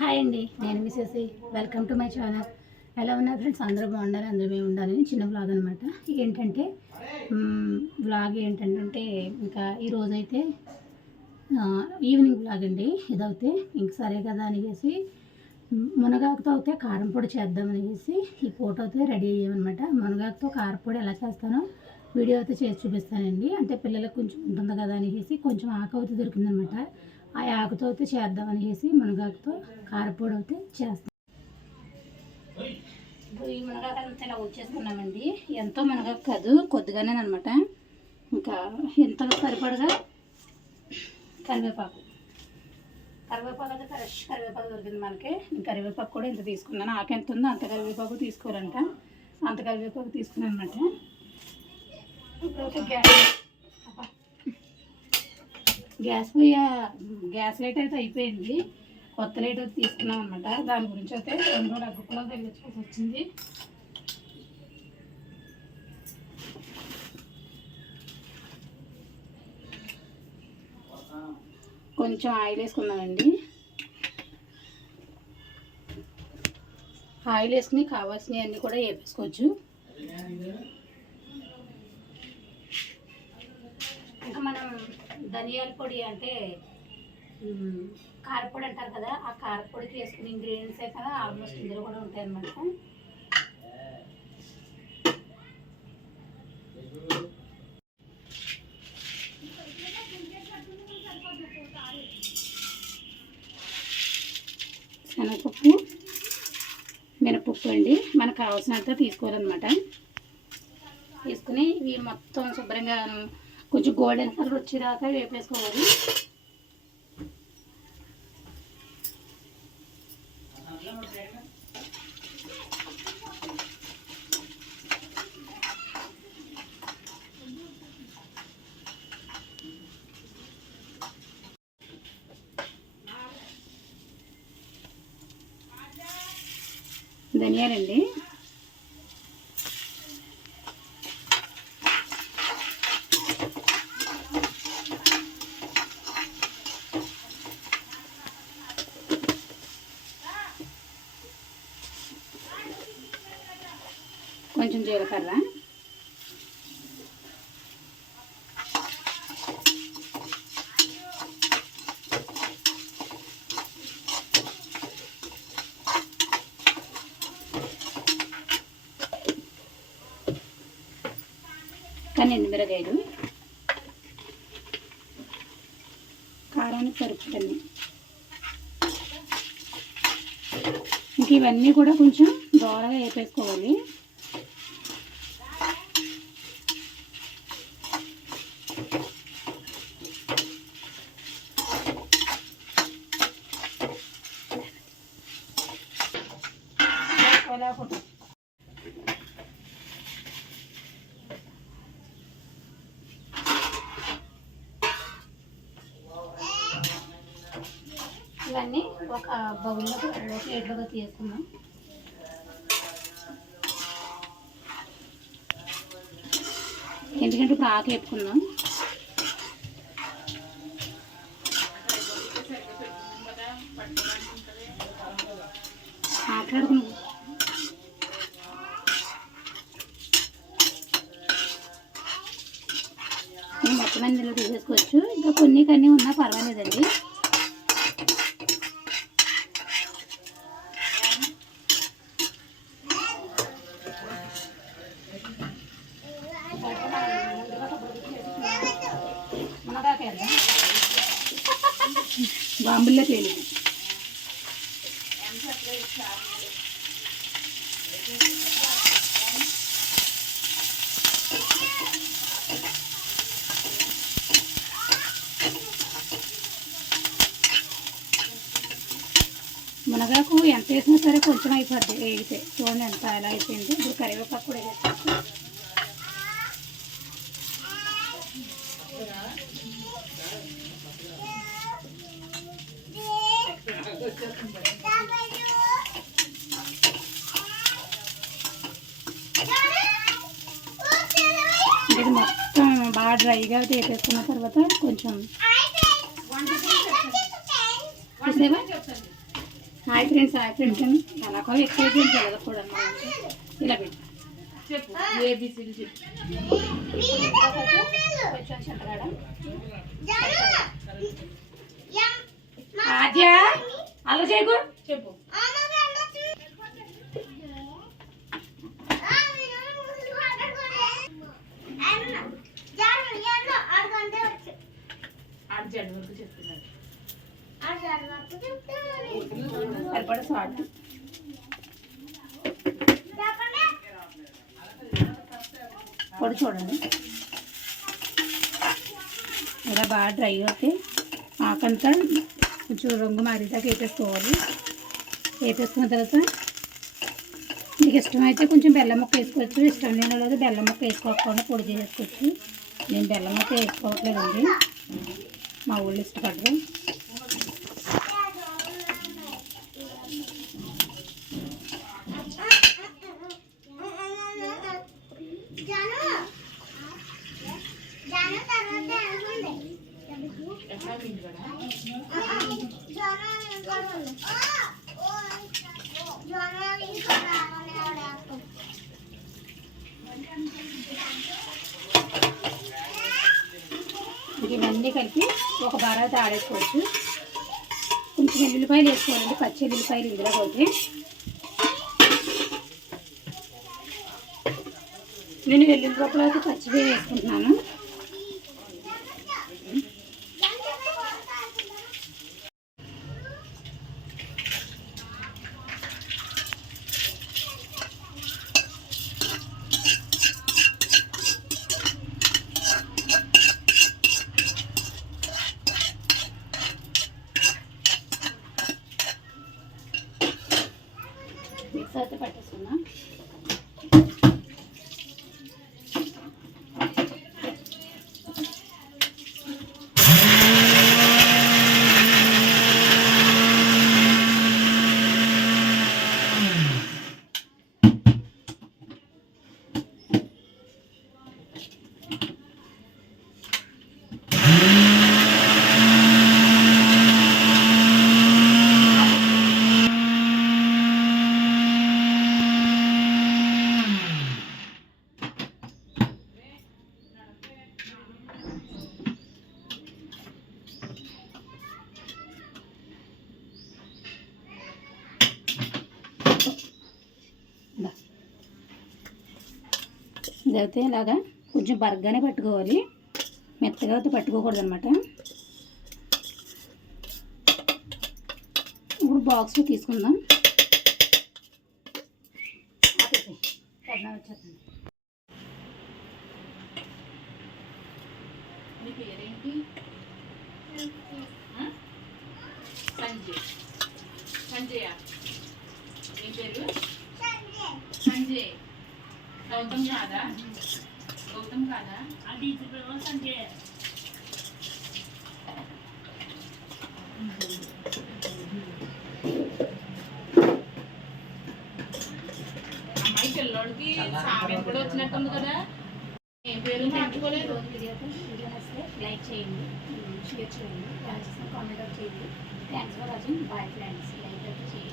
Hi అండి, నేను Mrs. Welcome to my channel. ఎలా ఉన్నారు ఫ్రెండ్స్? అందరూ బాగుండాలి, అందరూ మేము ఉండాలని చిన్న వ్లాగ్ అనమాట. ఏంటంటే వ్లాగ్ ఏంటంటే ఇంకా ఈరోజైతే ఈవినింగ్ వ్లాగ్ అండి. ఇదైతే ఇంక సరే కదా అనేసి మునగాకుతో అయితే కారం పొడి చేద్దామనేసి ఈ ఫోటో అయితే రెడీ అయ్యామన్నమాట. మునగాకుతో కారపొడి ఎలా చేస్తానో వీడియో అయితే చేసి చూపిస్తానండి. అంటే పిల్లలకు కొంచెం ఉంటుంది కదా అనేసి కొంచెం ఆకు అయితే దొరికిందనమాట. ఆ ఆకుతో అయితే చేద్దామనేసి మునగాకుతో కారపొడి అయితే చేస్తాం. ఇప్పుడు ఈ మునగాకు అంతా ఇలా వచ్చేసుకున్నామండి. ఎంతో మునగాకు కాదు, కొద్దిగానే అనమాట. ఇంకా ఎంత సరిపడగా కరివేపాకు అయితే ఫ్రెష్ కరివేపాకు దొరికింది మనకి. కరివేపాకు కూడా ఇంత తీసుకున్నాను. ఆకు ఎంత ఉందో అంత కరివేపాకు తీసుకోవాలంట. అంత కరివేపాకు తీసుకున్నాను అనమాట. ఇప్పుడు గ్యాస్ లైట్ అయితే అయిపోయింది. కొత్త లైట్ అయితే తీసుకున్నాం అనమాట. దాని గురించి అయితే 2 రోజులు అగ్గుపులో తెచ్చుకోవాల్సి వచ్చింది. కొంచెం ఆయిల్ వేసుకున్నామండి. ఆయిల్ వేసుకుని కావాల్సినవి అన్నీ కూడా వేసుకోవచ్చు. ఇంకా మనం ధనియాల పొడి అంటే కారపొడి అంటారు కదా, ఆ కారపొడికి వేసుకునే ఇంగ్రీడియంట్సే కదా ఆల్మోస్ట్ ఇందులో కూడా ఉంటాయి అన్నమాట. శనగపప్పు, మినపప్పు అండి. మనకు కావాల్సినంత తీసుకోవాలన్నమాట. తీసుకుని ఇవి మొత్తం శుభ్రంగా కొంచెం గోల్డెన్ కలర్ వచ్చేదాకా వేపేసుకోవాలి. ధనియాలండి, కొంచెం జీలకర్ర, ఎండుమిరగాయలు, కారానికి సరిపడని. ఇంక ఇవన్నీ కూడా కొంచెం దోరగా వేపేసుకోవాలి. ఇవన్నీ ఒక బౌల్లో ప్లేట్లోకి తీసుకుందాం. ఎందుకంటే ఇప్పుడు ఆకు వేపుకుందాం. మాట్లాడుకున్నాం. మొత్తం ఇందులో తీసేసుకోవచ్చు. ఇంకా కొన్ని ఉన్నా పర్వాలేదండి. బాంబుల్లో తేలింది. మునగాకు ఎంత వేసినా సరే కొంచెం అయిపోద్ది వేగితే. చూడండి ఎంత ఎలా అయిపోయింది. ఇప్పుడు కరివేపాకు కూడా వేసుకోవచ్చు. ఇది మొత్తం బాగా డ్రైగా వేపేసుకున్న తర్వాత కొంచెం హాయ్ ఫ్రెండ్స్ అలా కూడా ఎక్కువ జరగకూడదు అన్నమాట. ఇలా పెట్టు చెప్పు ఏబిసిడి చెప్పు. కొంచెం చెప్పరాడా ఆద్య అలా చేయకు చెప్పు. అర్జెంట్ వరకు చెప్తున్నాడు. సరిపడ సాల్ట్ పొడి చూడండి. ఇలా బాగా డ్రై అవుతే ఆకంతా కొంచెం రంగు మారేదాకా వేపేసుకోవాలి. వేపేసుకున్న తర్వాత మీకు ఇష్టమైతే కొంచెం బెల్లం ముక్క వేసుకోవచ్చు. ఇష్టం లేని వాళ్ళు బెల్లం ముక్క వేసుకోకుండా పొడి చేసేసుకోవచ్చు. నేను బెల్లం ముక్క వేసుకోవట్లేదండి, మా ఊళ్ళో ఇష్టపడరు. ఇవన్నీ కలిపి ఒక బారాత ఆడేసుకోవచ్చు. కొంచెం ఎల్లుల్లిపాయలు వేసుకోవాలండి, పచ్చి ఎల్లుల్లిపాయలు ఇందులో పోతే. నేను వెల్లుల్లి రూపాయలు అయితే పచ్చివే వేసుకుంటున్నాను. మిక్స్ అయితే పట్టేసుకున్నా. ఇదైతే ఇలాగా కొంచెం బరగ్గానే పట్టుకోవాలి, మెత్తగా అయితే పట్టుకోకూడదు అనమాట. ఇప్పుడు బాక్స్లో తీసుకుందాం. వచ్చేస్తుంది. నీ పేరేంటి? సంజయ్. సంజయ్ నీ పేరు? సంజయ్. గౌతమ్ కాదా? గౌతమ్ కాదా? అది సంజయ్. అమ్మాయి పిల్లోడికి సామెత కూడా వచ్చినట్టుంది కదా. ఏం పేరు మార్చుకోలేదు. లైక్ చేయండి, షేర్ చేయండి, కామెంట్ చేయండి. Thanks for watching. Bye friends. Like అయితే చేయండి.